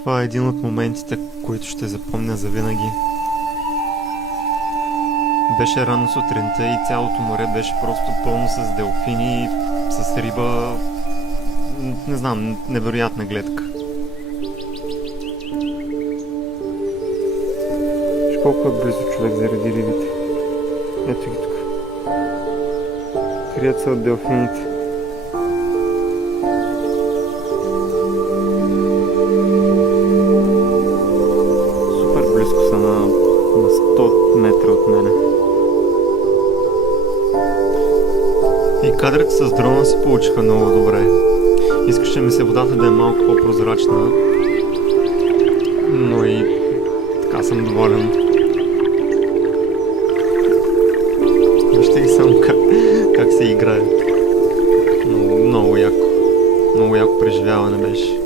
Това е един от моментите, които ще запомня завинаги. Беше рано сутринта и цялото море беше просто пълно с делфини, с риба. Не знам, невероятна гледка. Виж колко е близо човек заради рибите. Ето ги тук. Крият се от делфините. Супер близко са на 100 метра от мене. И кадрите с дрона се получиха много добре. Искаше ми се водата да е малко по-прозрачна, но и така съм доволен. Вижте ги само как се играе. Много яко. Много яко преживяване беше.